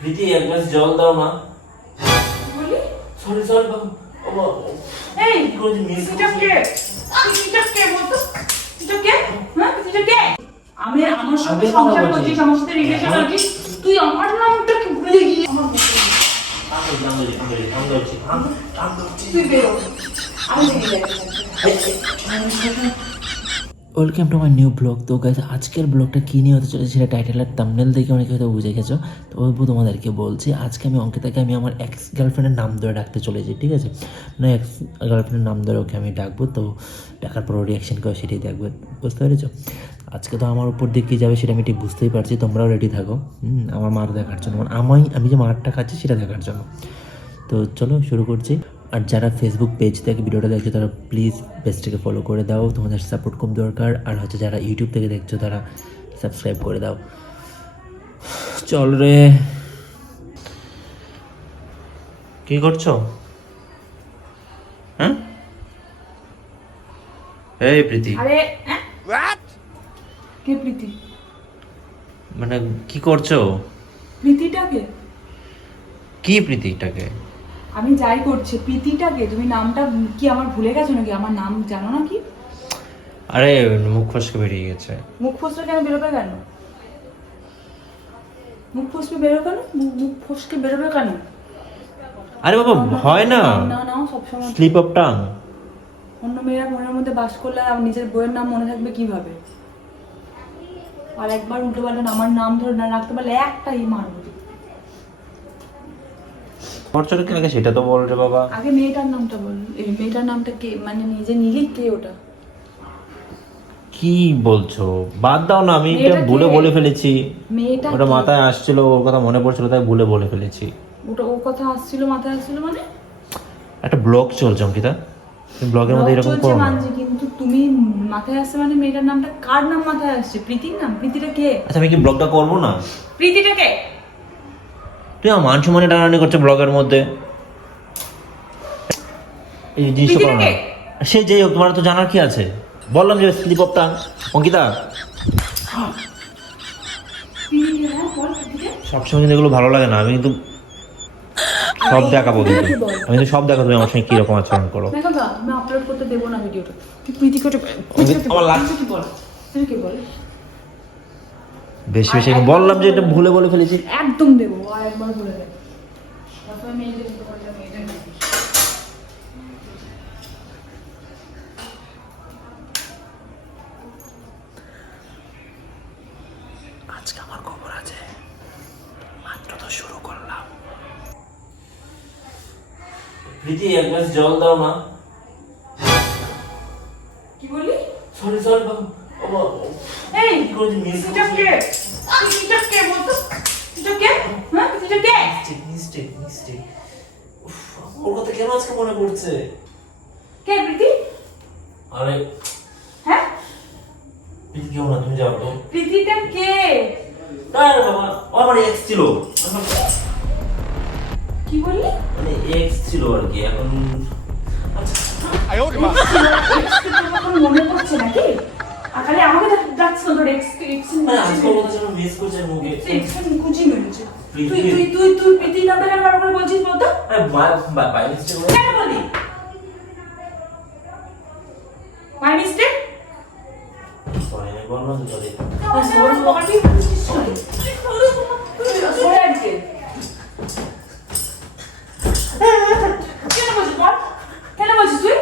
প্রীতি এক গ্লাস জল দাও না। বলি সরি সরি বাবা। এই কি করে মিস এটা কে? এটা কে বলতো? এটা কে? হ্যাঁ এটা কে? আমি আমার সাথে সংসার করছিস, আমার সাথে রিলেশন আছিস, তুই আমার নামটা কি ভুলে গিয়ে আমার তুই বেরো, আমি বেরিয়ে যাচ্ছি। Welcome to my new blog. তো গাইস আজকের ব্লগটা কী নিয়ে হতে চলেছে সেটা টাইটেল আর থাম্বনেল দেখে অনেকে হয়তো বুঝে গেছো। তো তোমাদেরকে বলছি, আজকে আমি অঙ্কিতাকে আমি আমার এক্স গার্লফ্রেন্ডের নাম ধরে ডাকতে চলেছি, ঠিক আছে? মানে এক্স গার্লফ্রেন্ডের নাম ধরে ওকে আমি ডাকবো, তো ডাকার পর রিয়াকশন করে সেটাই দেখবো, বুঝতে পেরেছো? আজকে তো আমার উপর দিয়ে কী যাবে সেটা আমি ঠিক বুঝতেই পারছি, তোমরাও রেডি থাকো আমার মার দেখার জন্য, মানে আমি যে মারটা খাচ্ছি সেটা দেখার জন্য। তো চলো শুরু করছি। আর যারা ফেসবুক পেজ থেকে ভিডিওটা দেখছো তারা প্লিজ পেজটাকে ফলো করে দাও, তোমাদের সাপোর্ট খুব দরকার। আর হচ্ছে যারা ইউটিউব থেকে দেখছো তারা সাবস্ক্রাইব করে দাও। চল রে, কি করছো? হ্যাঁ এই প্রীতি, আরে কে প্রীতি? মানে কি করছো? প্রীতিটাকে? কি প্রীতিটাকে? আমি যাই করছি, প্রীতিটাকে তুমি নামটা কি আমার ভুলে গেছো নাকি? আমার নাম জানো না কি? আরে মুখ ফসকে বেরিয়ে গেছে। মুখ ফসকে কেন বেরোবে কেন? মুখ ফসকে বেরো কেন? মুখ ফসকে বেরোবে কেন? আরে বাবা হয় না, না না সবসময় স্লিপ অফ টাং। অন্য মেয়েরা মনের মধ্যে বাস করলে আর নিজের বইয়ের নাম মনে থাকবে কিভাবে? আর একবার উল্টো পাল্টা আমার নাম ধরে না রাখতে পারলে একটাই মারবো। খরচাটা কি আগে সেটা তো বল রে বাবা। আগে মেয়েটার নামটা বল। এই মেয়েটার নামটা কে? মানে নিজে নিজেই কে ওটা? কি বলছো? বাদ দাও না, আমি এটা মেয়েটা ভুলে কে? বলে ফেলেছি। মেয়েটা ওটা কে? মাথায় আসছিল, ওর কথা মনে পড়ছিল তাই ভুলে বলে ফেলেছি। ওটা ও কথা আসছিল, মাথায় আসছিল মানে? একটা ব্লগ চলছে অঙ্কিতা, তুমি ব্লগের মধ্যে এরকম চলছে করো না। মানছি, কিন্তু তুমি মাথায় আসছে মানে মেয়েটার নামটা কার নাম মাথায় আসছে? প্রীতির নাম? প্রীতিটা কে? আচ্ছা আমি কি ব্লগটা করবো না? প্রীতিটা কে? তুই আমার মান সম্মানে টানাটানি করছে ব্লগের মধ্যে, এই জিনিসটা করো না। সে যেই হোক, তোমার তো জানার কি আছে? বললাম যে স্লিপ অফ টাং। অঙ্কিতা প্রীতিটা, হ্যাঁ বল প্রীতিটা। সবসময় কিন্তু এগুলো ভালো লাগে না, আমি কিন্তু সব দেখাবো, কিন্তু আমি কিন্তু সব দেখাবো তুমি আমার সঙ্গে কিরকম আচরণ করো। দেখো না, আমি আপলোড করতে দেবো না ভিডিওটা। তুই প্রীতিকে আমার লাস্ট কি বল? তুই কি বল? বেশি বেশি বললাম যে এটা ভুলে বলে ফেলেছি। একদম দেবো, আর একবার বলে দেবো। তারপর মেয়েদের বললাম মেয়েদের নাম। আজকে আমার খবর আছে, মাত্র তো শুরু করলাম। প্রীতি এক গ্লাস জল দাও না। কি বলি? সরি সরি বাবা। এই কি করে মিস এটা কে? এটা কে বলতো? এটা কে? হ্যাঁ এটা কে? মিস্টেক। ওর কথা কেন আজকে মনে পড়ছে? কে প্রীতি? আরে হ্যাঁ প্রীতি কেউ না, তুমি যাও তো। প্রীতিটা কে? আরে বাবা, ও আমার এক্স ছিল। কি বললি? মানে এক্স ছিল আর কি, এখন এখন মনে পড়ছে নাকি? আর খালি আমাকে ডাকছ না, তোর এক্স এক্স মানে আজকে ওর কথা যেন মিস করছে মুখে। এক্স কুচি মেরেছে। তুই তুই তুই তুই প্রীতির নামটা কেন বার করে বলছিস বলতো? বাই মিস্টেক কেন বলি? My mistake? সরি আমি বললাম তো সরি। সরি সরি বলছিস সরি। সরি আজকে। কেন বলছিস বল? কেন বলছিস তুই?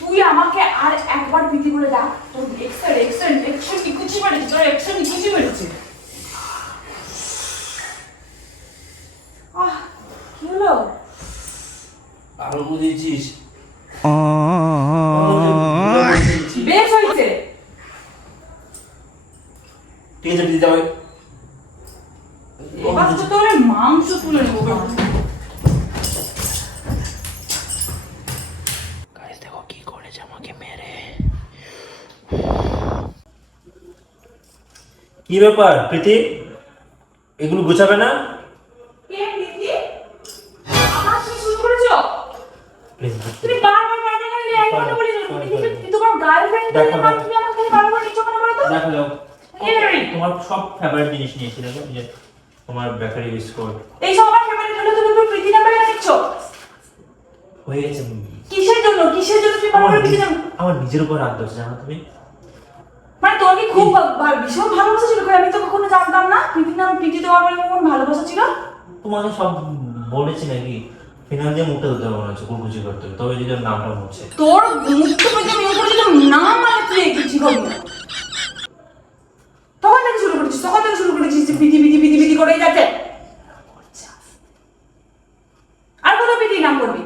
তুই আমাকে আর একবার প্রীতি বলে ডাক, তোর এক্সেন নিকুচি মেরেছে, তোর এক্সেন নিকুচি মেরেছে। কি হলো? আরো বুঝেছিস? বেশ হয়েছে। ঠিক আছে প্রীতি যাবে। এবার তো তোর মাংস তুলে নেবো। গাইস দেখো কি করেছে আমাকে মেরে। কি ব্যাপার প্রীতি, এগুলো গোছাবে না? কে প্রীতি? আমার কি শুরু করেছো? প্লিজ তুমি বারবার খালি এক কথা বলে যাচ্ছ। প্রীতি তোমার গার্লফ্রেন্ড, তুমি আমাকে বারবার নিচে কেন বলো তো? দেখো যাও। এই তোমার সব ফেভারিট জিনিস নিয়েছি দেখো, যে তোমার বেকারি বিস্কুট। এইসব আমার ফেভারিট হলো, তুমি পুরো প্রীতি নাম্বার নিচ্ছ। হয়ে গেছে। কিসের জন্য তুমি বারবার প্রীতি নাম্বার? আমার নিজের উপর রাগ হচ্ছে জানো তুমি। মানে তোর কি খুব ভীষণ ভালোবাসা ছিল? আমি তো কখনো জানতাম না প্রীতি তোমার মানে কোন ভালোবাসা ছিল। তোমাকে সব বলেছি নাকি? ফিনাল দিয়ে মুখটা ধুতে মনে হচ্ছে, কুলকুচি করতে হবে, তবে যদি ওর নামটা মুছছে। তোর মুখটা প্রথমে উপরে যদি নাম মানে তুই এগিয়েছি বলবো। তখন থেকে শুরু করেছিস যে প্রীতি করেই যাচ্ছে। আর কত প্রীতি নাম করবি?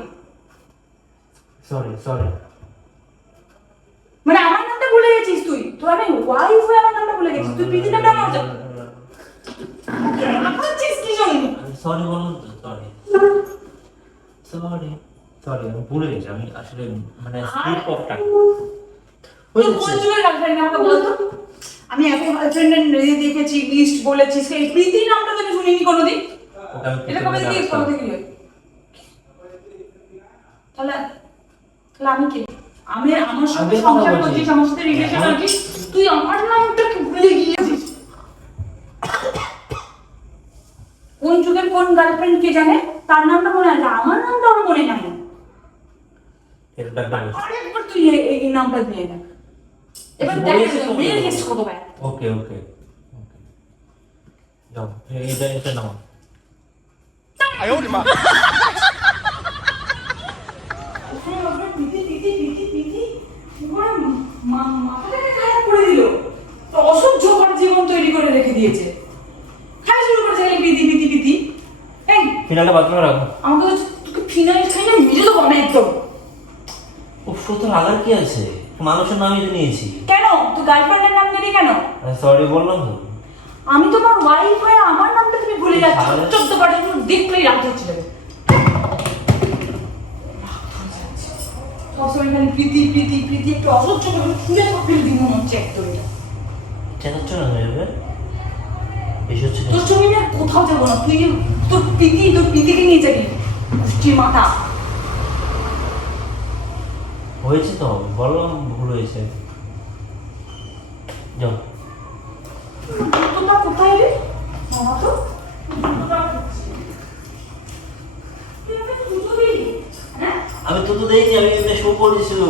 সরি। মানে আমার নামটা ভুলে গেছিস তুই? তোর আমি ওয়াইফ হয়ে আমার নামটা ভুলে গেছিস, তুই প্রীতি নামটা আমার আছিস কি জন্য? সরি বলুন তো, সরি আমি ভুলে গেছি। আমি আসলে মানে স্লিপ অফটা তুই কোন যুগের গার্লফ্রেন্ড আমাকে বল তো? আমি এত গার্লফ্রেন্ডের দেখেছি, লিস্ট বলেছিস, এই প্রীতি নামটা তো আমি শুনিনি কোনোদিন। এটা কবে থেকে তাহলে আমি কি? আমার সাথে সংসার করছিস, আমার সাথে রিলেশন আছিস, তুই আমার নামটা ভুলে গিয়েছিস। কোন যুগের কোন গার্লফ্রেন্ড কে জানে? তার নামটা মনে আছে, আমার নামটা ওর মনে নাই। আরেকবার তুই এই নামটা দিয়ে দেখ। এবার দেখ মেল টেস্ট করতে হবে। ওকে যাও, এটা নাও। আয় ওরে মা। মাথাটাকে খারাপ করে দিল। অসহ্যকর জীবন তৈরি করে রেখে দিয়েছে। খাই শুরু করেছে প্রীতি। এই ফিনালটা বাথরুমে রাখো। আমাকে তোকে ফিনাইল খাইলে মেরে দেবো আমি একদম। উফ, তো লাগার কি আছে? মানুষের নামই তো নিয়েছি। কেন তুই গার্লফ্রেন্ডের নাম নিলি কেন? সরি বললাম তো। আমি তোমার ওয়াইফ হয়ে আমার নামটা তুমি ভুলে যাচ্ছ। 14 বার দেখলেই রাগ হচ্ছিল। সবসময় খালি প্রীতি একটু অসহ্য করে ফুলে ফেলে দিন মনে হচ্ছে একদম। চেনাচ্ছ না হয়ে যাবে বেশি হচ্ছে। তোর ছবি না কোথাও যাবো না, তুই তোর প্রীতিকে নিয়ে যাবি গোষ্ঠীর মাথা। হয়েছে তো, বললাম ভুল হয়েছে। যাও। তোমরা কোথায় রে মামা? তো আমি তো দেখি, আমি এমনি শো করেছিল।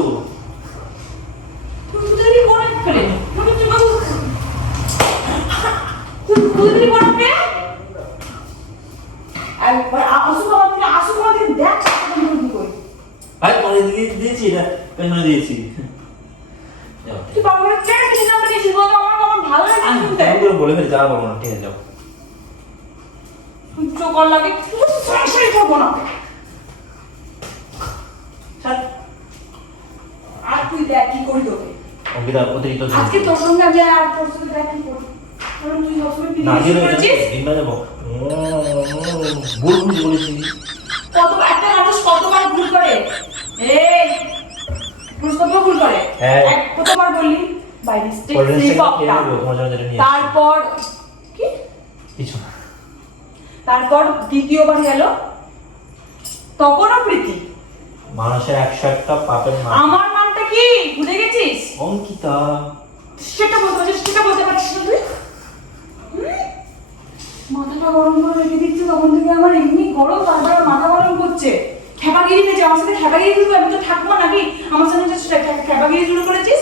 দিয়েছি এটা পেছনে দিয়েছি। বলে ফেলি, যা বলবো না, ঠিক আছে যাও। লাগে করবো না। আর তুই দেখ কি করি তোকে। অঙ্কিতা অতিরিক্ত আজকে তোর সঙ্গে আমি আর তোর সঙ্গে দেখ কি করি। কারণ তুই সবসময় না দিয়ে দিনটা যাবো। ভুল বলেছি। একটা মানুষ কতবার ভুল করে? এই কতবার ভুল করে? কতবার বললি by mistake slip of tongue. তারপর কি কিছু না। তারপর দ্বিতীয়বার গেল তখনও প্রীতি। মানুষের 101টা পাপের নাম। আমার নামটা কি ভুলে গেছিস? অঙ্কিতা। সেটা বলতে পারছিস না তুই? মাথাটা গরম করে রেখে দিচ্ছি তখন থেকে। আমার এমনি গরম, তারপর মাথা গরম করছে। খেপাগিরি পেয়েছে আমার সাথে। খেপাগিরি শুরু, আমি তো থাকবো নাকি? আমার সাথে খেপাগিরি শুরু করেছিস।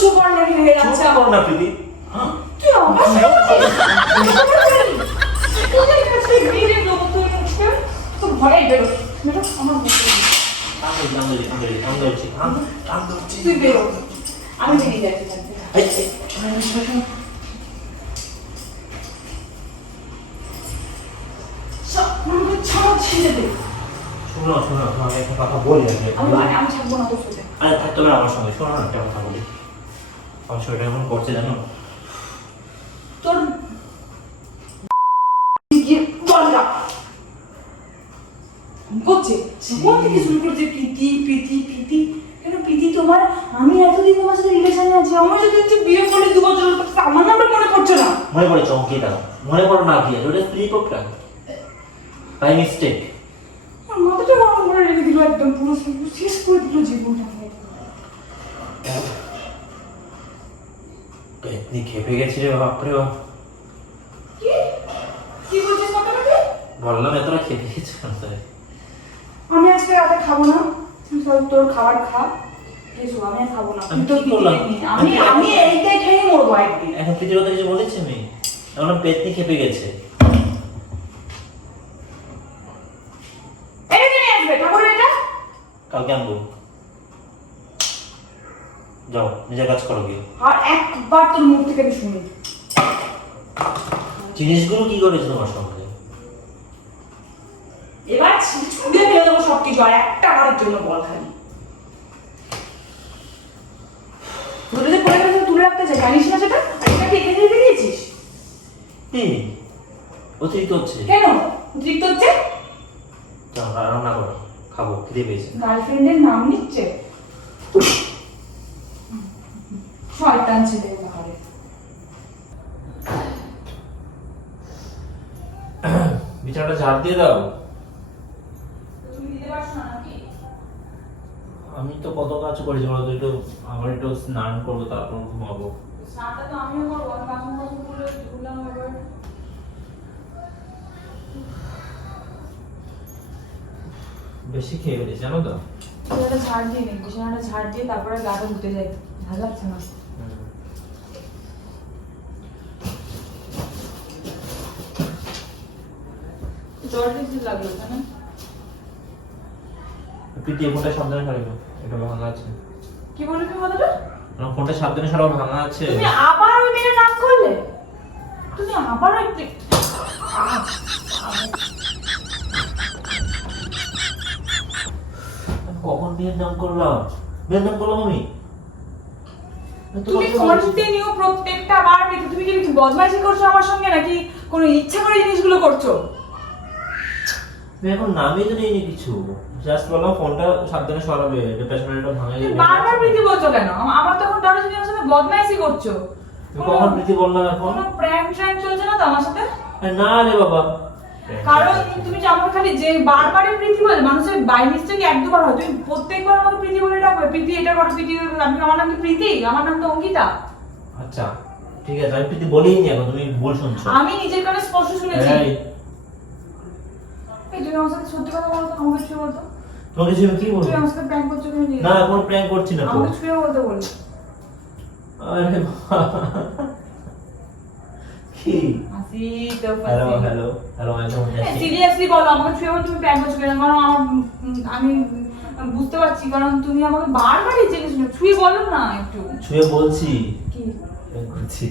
চুপ কর নাকি হয়ে যাচ্ছে। চুপ কর না প্রীতি। তুই আমার তো ভয় বেরো আমার তুই বেরো, আমি বেরিয়ে যাচ্ছি। শোনো আমি একটা কথা বলি। আমি থাকবো না তোর সাথে। আরে থাকতে হবে আমার সঙ্গে। শোনো না, একটা কথা বলি। আমার শরীরটা এখন করছে জানো তোর করছে কোন থেকে শুরু করছে প্রীতি কেন? প্রীতি তোমার, আমি এতদিন তোমার সাথে রিলেশনে আছি, আমার সাথে তুই বিয়ে করলি 2 বছর, আমার নামটা মনে পড়ছে না। মনে পড়ে চমকিটা, মনে পড়ো না কি ওটা স্লিপ অফটা বাই মিস্টেক। মাথাটা গরম করে রেখে দিল একদম, পুরো শেষ করে দিল জীবনটা। পেতনি খেপে গেছি রে বাপরে বাপ। কি কি বলছিস কথাটা? বললাম এতটা খেপে গেছে কেন তাই? আমি আজকে রাতে খাবো না, তুই সব তোর খাবার খা। কিছু আমি আর খাবো না। আমি তুই কি করলাম? আমি আমি এইটাই খেয়ে মরবো একদিন। এখন প্রীতির কথা কিছু বলেছি আমি? এখন পেতনি খেপে গেছে। এটা কে নিয়ে আসবে ঠাকুরের এটা? কালকে আনবো। যাও নিজের কাজ করো গিয়ে। আর একবার তোর মুখ থেকে আমি শুনি জিনিসগুলো কি করেছে তোমার সঙ্গে? এবার ছুঁড়ে ফেলে দেবো সবকিছু, আর একটা বারের জন্য বল খালি। তুলে যে পড়ে গেছে তুলে রাখতে চাই, জানিস না সেটা? আর এটা কি এখানে রেখে দিয়েছিস? অতিরিক্ত হচ্ছে। কেন অতিরিক্ত হচ্ছে? যাও রান্না করো, খাবো, খিদে পেয়েছে। গার্লফ্রেন্ডের নাম নিচ্ছে, শয়তান ছেলে বাহারে। বিছানাটা ঝাড় দিয়ে দাও। তুমি দিতে পারছো না নাকি? আমি তো কত কাজ করেছি বলো তো, একটু আবার একটু স্নান করবো তারপর ঘুমাবো। স্নানটা তো আমিও করবো, আমি বাসন টাসন করে ধুলাম আবার। বেশি খেয়ে ফেলেছি জানো তো। বিছানাটা ঝাড় দিয়ে নিই, বিছানাটা ঝাড় দিয়ে তারপরে গাটা ধুতে যাই, ভালো লাগছে না। জ্বর দিতে লাগলো কেন? প্রীতি ফোনটা সাবধানে সরাইবো, এটা ভাঙা আছে। কি বললি তুমি কথাটা? আমার ফোনটা সাবধানে সরাও, ভাঙা আছে। তুমি আবার ওই মেয়ের নাম করলে? তুমি আবার ওই কখন বিয়ের নাম করলাম? বিয়ের নাম করলাম আমি? তুমি কন্টিনিউ প্রত্যেকটা বার পেতে তুমি কি বদমাইশি করছো আমার সঙ্গে, নাকি কোনো ইচ্ছা করে জিনিসগুলো করছো? আমি এখন নামই তো নেইনি কিছু, জাস্ট বললাম ফোনটা সাবধানে সরাবে, এটা পেছনে এটা ভাঙা তুমি যাবে। বারবার প্রীতি বলছো কেন? আমার তখন ডর হচ্ছে আমার সাথে বদমাইশি করছো। কখন প্রীতি বললাম এখন? কোনো প্র্যাঙ্ক ট্র্যাঙ্ক চলছে না তো আমার সাথে? না রে বাবা, কারণ তুমি যে আমাকে খালি যে বারবারই প্রীতি বলে, মানুষের বাই মিস্টেক এক দুবার হয়, তুমি প্রত্যেকবার আমাকে প্রীতি বলে ডাকবে, প্রীতি এটা করো, প্রীতি আমি, আমার নাম কি প্রীতি? আমার নাম তো অঙ্কিতা। আচ্ছা ঠিক আছে, আমি প্রীতি বলিনি এখন, তুমি ভুল শুনছো। আমি নিজের কানে স্পষ্ট শুনেছি। এই, এই তুমি আমার সাথে সত্যি কথা বলো তো, আমাকে ছুঁয়ে বলতো। তোমাকে ছিল কি বলবো? তুমি আমার সাথে প্র্যাঙ্ক করছো কেন? না কোনো প্র্যাঙ্ক করছি না তো। আমাকে ছুঁয়ে বলতে বললো। আরে বাবা। কি হাসি তো হ্যালো ফাসি। হ্যালো হ্যালো, আমি সিরিয়াসলি বলো, আমাকে ছুঁয়ে বলো তুমি প্র্যাঙ্ক করছো কেন? কারণ আমার আমি বুঝতে পারছি, কারণ তুমি আমাকে বারবারই জিজ্ঞেস করছো, ছুঁয়ে বলো না একটু। ছুঁয়ে বলছি কি প্র্যাঙ্ক করছি।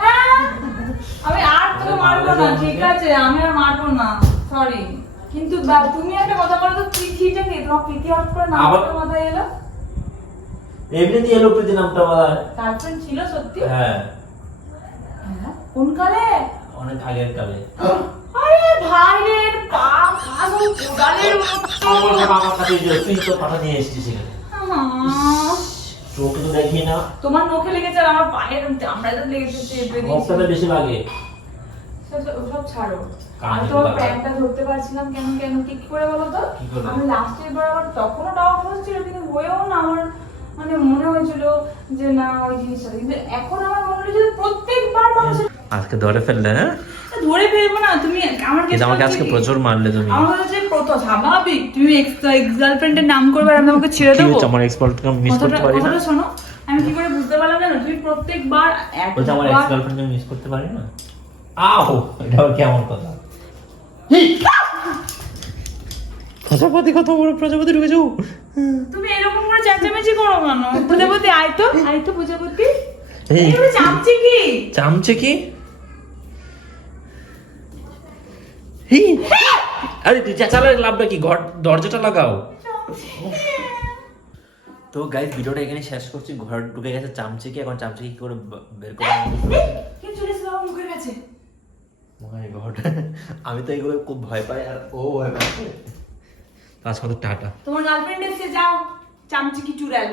হ্যাঁ, আমি আর তোকে মারবো না, ঠিক আছে আমি আর মারবো না, সরি। কিন্তু তুমি একটা কথা বলো তো, প্রীতিটা কি তোমার প্রীতি হট করে নাম আবার- করে মাথায় এলো? এমনিতে এলো প্রীতি নামটা আমার। গার্লফ্রেন্ড ছিল সত্যি? হ্যাঁ, হ্যাঁ, কোন কালে? অনেক আগের কালে। আরে ভাইয়ের পা কালো কোদালের মতো। আমার কাছে যে তুই তো পাঠা নিয়ে এসেছিস এখানে, আহ, চোখে তো দেখি না, তোমার নখে লেগেছে আর আমার পায়ের চামড়াতে লেগেছে, চেপে দিয়েছি। মুখটাতে বেশি লাগে। ওসব ছাড়ো, কানে আমি তো তোমার লাগা। প্যান্টটা ধরতে পারছিলাম কেন কেন কি করে বলো তো? কি করে? আমি লাস্টের বার আবার তখনও ডাউট হচ্ছিল, কিন্তু হয়েও না আমার, মানে মনে হয়েছিল যে না ওই জিনিসটা, কিন্তু এখন আমার মনে হচ্ছে যে প্রত্যেকবার মানুষের আজকে ধরে ফেললে না? ধরে ফেলবো না তুমি আমার কিন্তু আমাকে আজকে প্রচুর মারলে তুমি। আমার কাছে প্রথম স্বাভাবিক, তুমি এক্স গার্লফ্রেন্ডের নাম করবে আর আমি আমাকে ছেড়ে কি দেবো? হচ্ছে, আমার এক্সপার্টকে আমি মিস করতে পারি না? কথাটা শোনো, আমি কি করে বুঝতে পারলাম জানো? তুমি প্রত্যেকবার বলছি আমার এক্স গার্লফ্রেন্ডকে আমি মিস করতে পারি না? আও, এটা আবার কেমন কথা? প্রজাপতি কত বড়, প্রজাপতি ঢুকে যাও। তুমি এরকম করে চেঁচামেচি করো কেন? প্রজাপতি আয় তো প্রজাপতি। এই এগুলো চামচে কি? চামচে কি? এই, আরে তুই চেঁচালে লাভটা কি? ঘর দরজাটা লাগাও। তো গাইস, ভিডিওটা এখানে শেষ করছি। ঘর ঢুকে গেছে চামচে কি, এখন চামচে কি করে বের করে আনবো? কে চলে এসেছে আমার মুখের কাছে? মাই গড, আমি তো এগুলো খুব ভয় পাই, আর ও ভয় পাচ্ছে। আজকে তো টাটা। তোমার গার্লফ্রেন্ড এসে যাও, চামচে কি চুড়াল।